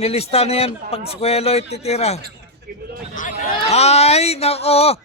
Nilista na yan pag Kueloy titira. Ay, nako.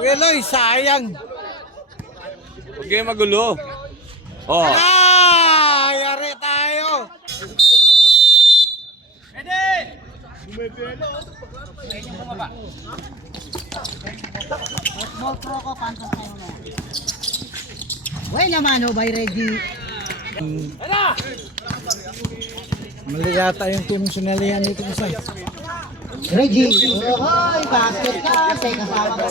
Kueloy, sayang. Huwag kayo magulo. Oh. Ah, yari tayo. Small pro ko, pantas tayo na. Uy naman, oh, by Reggie. Mali yata yung team sinalihan dito isa. Reggie, hoy, basket ka, say kasama ko.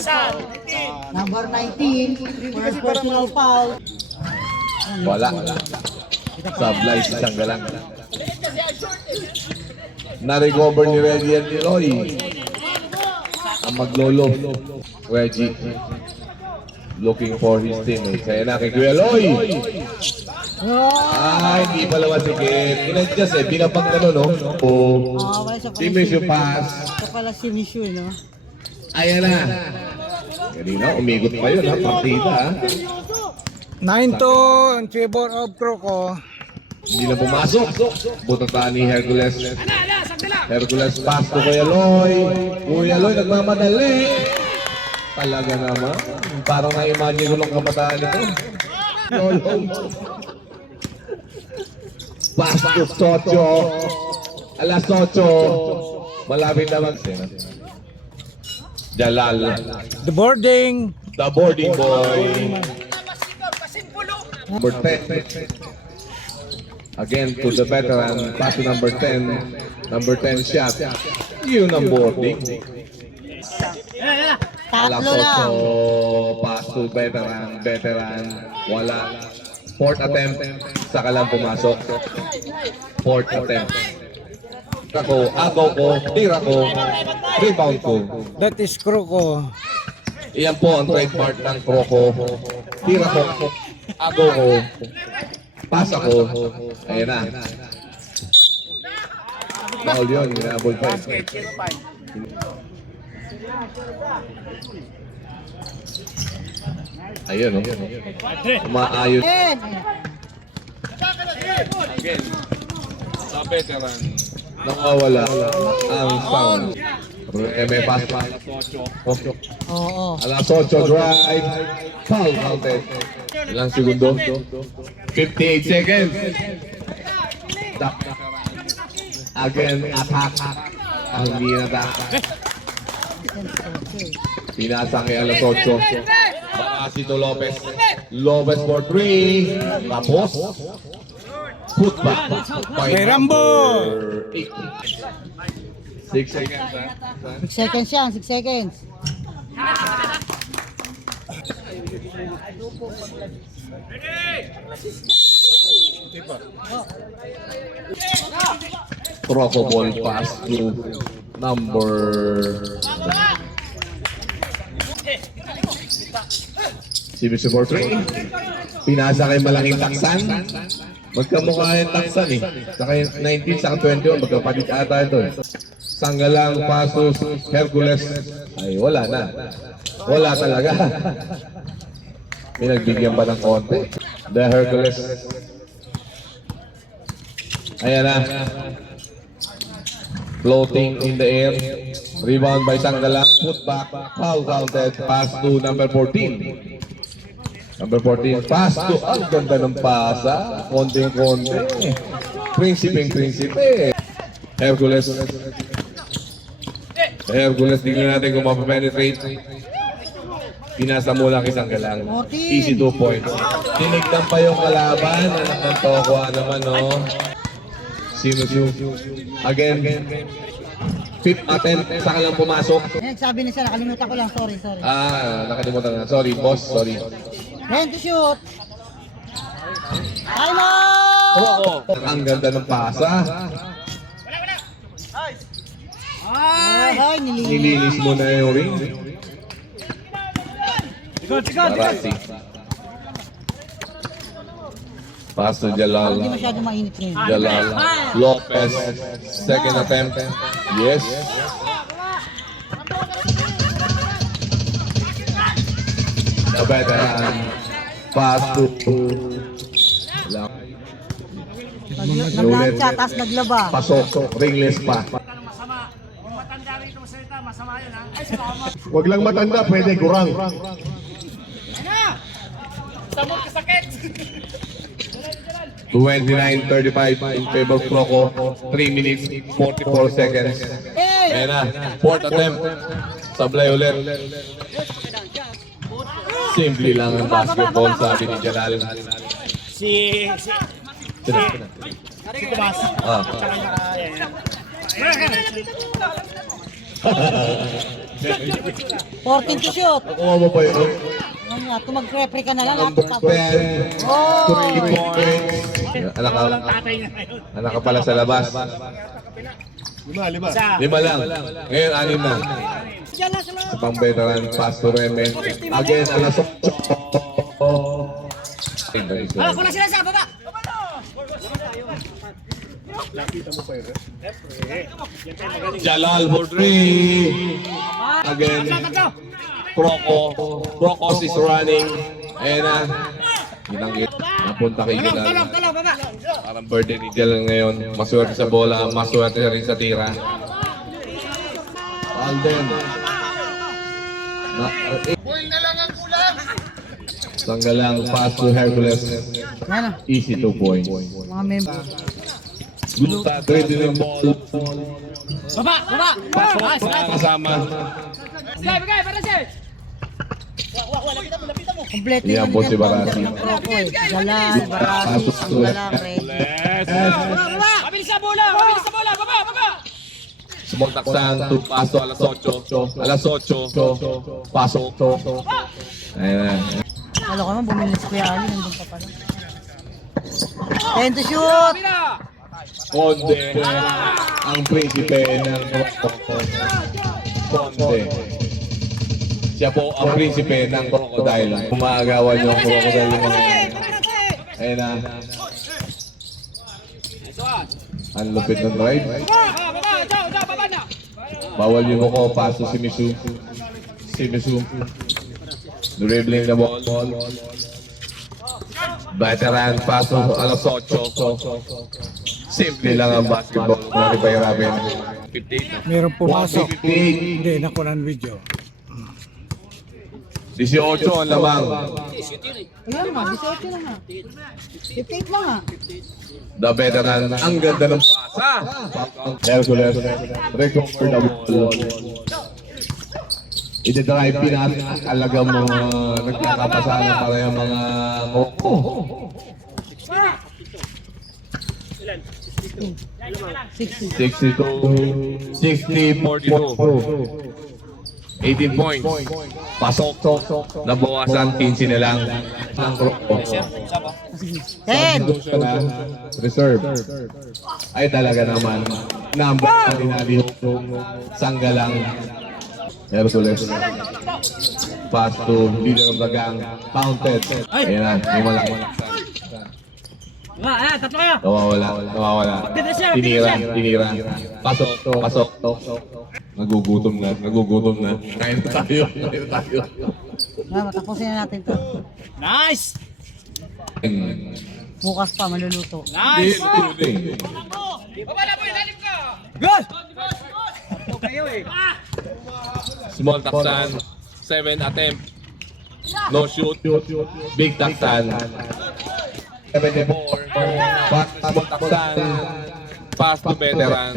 Number 19, first personal foul. Wala. Sablay si Sanggalang. Na-recover ni Reggie at ni Loy. Ang maglolo. Reggie. Looking for his teammates. Kaya na kay Kuya Loy. Hindi pala masikip. Inadjust binabang gano'n, no? Teammates yung pass. Ito pala si Mishu, no? Ayan na. Kanina, umigot pa yun, ha? Partida, ha? 9-2 in favor of Croco. Hindi na pumasok. Butataan ni Hercules. Hercules pass to Kuya Loy. Kuya Loy nagmamadali. Talaga naman. Parang na-imagine ko lang kabataan nito. Pass to Socho. Alas 8. Malapit na mag-sena. Jalal. The boarding. The boarding boy. Number 10. Again to the veteran. Pass to number 10. Number 10 shot. Yun ang boarding. Alas Tatlo lang. 8. Pass to veteran. Wala. Fourth attempt. Saka lang pumasok. Fourth attempt. Ako, agaw ko, tira ko, rebound ko. That is Croco. Iyan po ang trademark ng Croco. Tira ko, agaw ko, pasa ko. Ayan na. Bawal yun, ginabol pa. Ayun, no? Umaayos. Again. Sa veteran. Nakawala ang sound. May pass pa. Oo. Alas 8, drive. Foul counted. Ilang segundo? 58 seconds. Tap. Again, attack. Ang hindi na attack. Pinasa kay alas 8. Bakasito Lopez. Lopez for 3. Tapos. Put back. May Rambo. 6 seconds. 6 seconds yan, 6 seconds. Croco ball pass to number CBC43. Pinasa kay malaking taksan. Magkamukha yung taksan eh. Saka 19 saka 21 magkapalit ata ito eh. Sanggalang pasos Hercules. Ay wala na. Wala talaga. Pinagbigyan pa ng konti. The Hercules. Ayan na. Floating in the air. Rebound by Sanggalang. Put back. Foul counted. Pass to number 14. Number 14. Pass to. Ang ganda ng pasa. Konting-konti. Prinsipe. Hercules. Hercules. Tingnan natin kung mapapenetrate. Pinasa mula kay Sanggalang. Easy 2 points. Tinignan pa yung kalaban. Anak ng Tokwa naman, no? Sino. Again. Fifth attempt. Saka lang pumasok. Nagsabi na siya, nakalimutan ko lang. Sorry. Nakalimutan na. Sorry, boss. Sorry. Then to shoot. Time out! Ang ganda ng pasa. Ay, Nilinis mo na yung ring. Marati. Pass to Jalal. Hindi masyado mainit ngayon. Jalal. Lopez. Second attempt. Yes. The veteran. Pass to Naglansya, tapos naglaba. Pasok, ringless pa. Wag lang matanda, pwede gurang. 29-35 in favor of Croco. 3 minutes, 44 seconds. Ayan na, fourth attempt. Sablay ulit. Simple lang ang basketball, sabi ni Jalal. Ah. 14 to shoot. Nakuha mo ba yun? Ano nga, ito mag-referee ka na lang. Number 12, 3 points. Anak ka pala sa labas. Lima lang. Ngayon, 6 na. Pang veteran, Pastor Reme. Again, alas 8. Kuna sila sa baba. Jalal for 3. Again, Crocos is running. Ayan na. Ginanggit. Napunta kay Jalal. Parang birthday ni Jalal ngayon. Maswerte sa bola, maswerte rin sa tira. Alden. Tanggalang pass to Hercules. Yan na, Easy 2 points. mga member. Good start, ready ng ball. Baba! Kasama. Kompleto Yan yung po si Barasi. founder ng Croco eh. Galan, Barasi, Tanggalang, Reggie. Small taksan, paso alas 8. Alas 8. Pasok. Ayan na. Alam ko naman, bumili si Kuya Ali, nandun pa pala. 10 to shoot! Conde, ang prinsipe ng Conde. Siya po ang prinsipe ng crocodile. Umaagawan yung crocodile ng Ayan na. Ang lupit ng drive. Bawal yung ko, paso si Misu. Dribbling the ball. Veteran, paso alas 8. Simple lang ang basketball. Maribay Rabin. 58. Meron pumasok. 158. Hindi, nakunan video. 18 ang lamang. Ayan nga, 18 lang nga. 58 lang nga. The veteran. Ang ganda ng pasa. Hercules. Recover the ball. Iti-drive pinat. Alaga mo nagkakapasana para yung mga koko. 62, 60, 42. 18 points. Pasok. Nabawasan 15 na lang. Ang Croco. 10! Reserve. Ay talaga naman. Number na dinali Sanggalang. Hercules. Pass to leader of the gang. Counted. Ayan na. Yung malaki. Tatlo kayo! Nawawala. Tinira. Pasok. Nagugutom na. Kain tayo. Matapusin na natin to. Nice! Bukas pa, maluluto. Nice! Good! Small taksan. 7 attempt. No shoot. Big taksan. 74. Small taksan. Pass to veteran.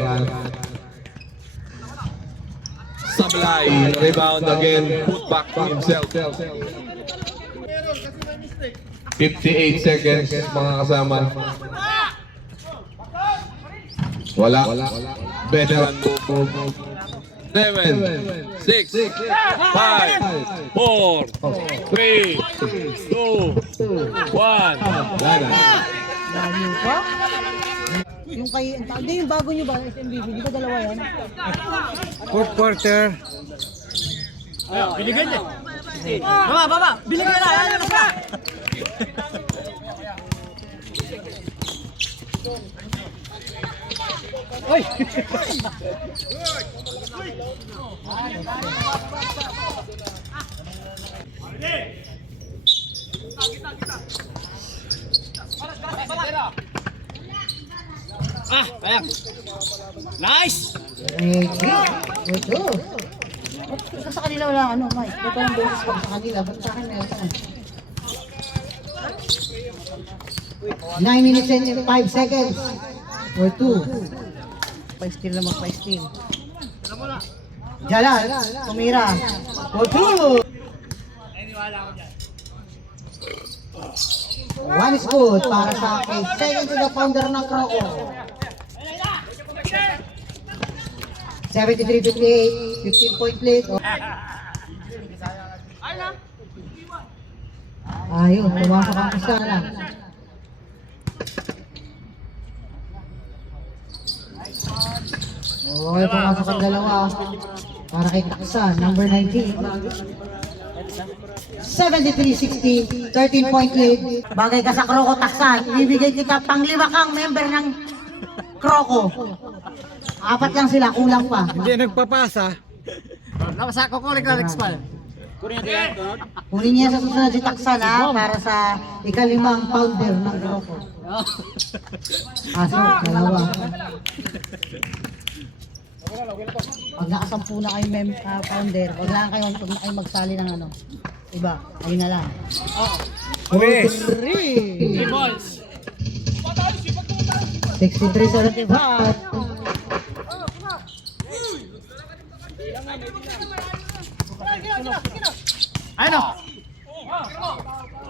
Sablay. Rebound again. Put back to himself. 58 seconds mga kasama. Wala. Veteran move. 7, 6, 5, 4, 3, 2, 1. Lana. Dahil pa? Yung kay, hindi yung bago nyo ba, SMBB, di ba dalawa yan? Fourth quarter. Biligan niya! Baba! Biligan na! Ayan na pa! Ah, sayang. Nice! Reggie. Ito. Ba't sa kanila wala ano, Mike? Ba't walang boses pag sa kanila? Ba't sa akin meron? 9 minutes and 5 seconds. Or 2. 5 steal naman, 5 steal. Jalal, tumira. For 2. One is good para sa akin. Second to the founder ng Croco. 73-58, 15 point lead. Ayun, pumasok ang isa na. Okay, pumasok ang dalawa. Para kay Taksan, number 19. 73-60, 13 point lead. Bagay ka sa Croco, Taksan. Ibibigay kita pang-5 kang member ng Croco. 4 lang sila, kulang pa. Hindi nagpapasa. Nasa kukulik na expire. Kunin niya sa susunod si Taksan ha, para sa ika-5 pounder ng Croco. Aso, dalawa. Pag nakasampu na kayo pounder, wag lang kayo, pag na kayo magsali ng ano. Iba, ayun na lang. Uwi. 3 balls. 63-75. Ano?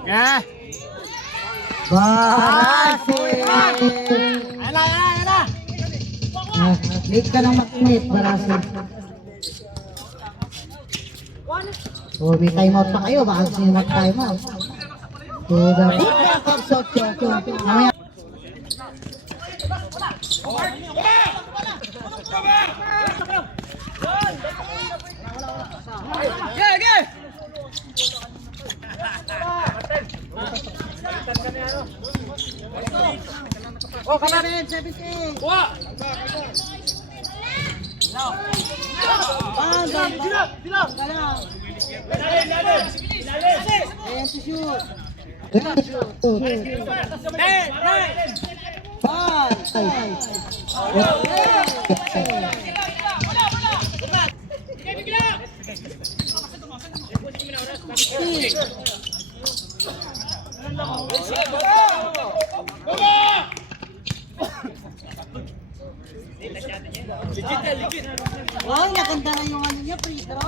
Yeah. Barase! Ala. Late ka ng makinit, Barase. Oh, may timeout pa kayo, baka gusto nyo mag-timeout. To the back of Socho. Mamaya. Yeah. Oh, kaya rin, 17. Wow, naganda na yung ano niya, free throw.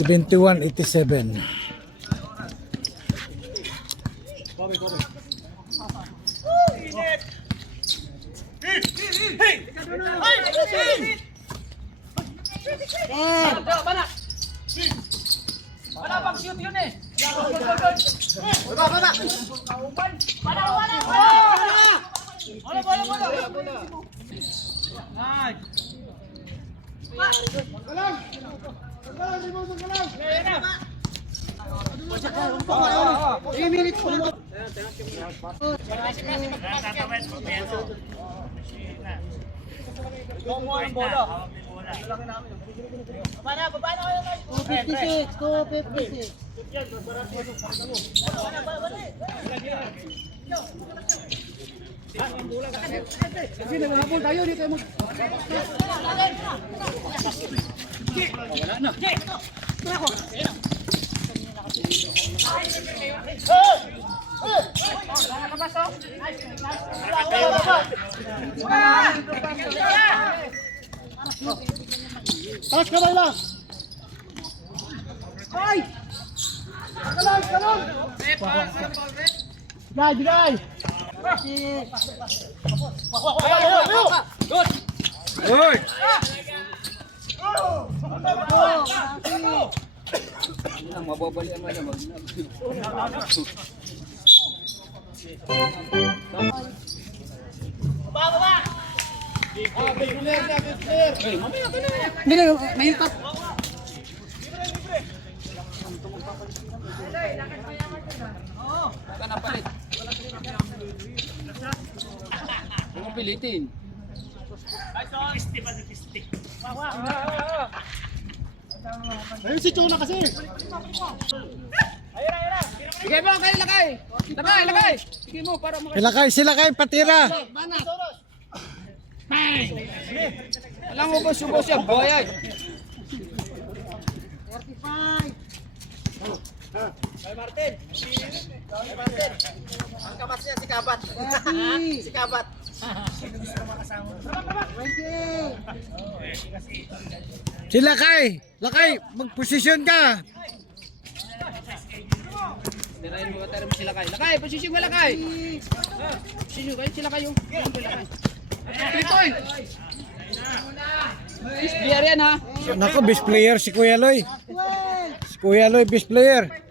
Seventy-one, 87. Wala pang shoot yun eh. Hindi na, may impact. Ka na palit. Huwag pilitin. Ayun si Chona kasi. Sige mo, kayo lakay. Lakay, lakay. Sige mo, para maka... Sila kay patira. Alam mo ba, subos yan, boyay. 20. Sila lakay, magposisyon ka. Tirahin mo, tirahin mo sila kay. Lakay, posisyon mo lakay. Posisyon kayo sila kayo. Three point. Biar yan ha. Nako, best player si Kuya Loy. Si Kuya Loy, best player.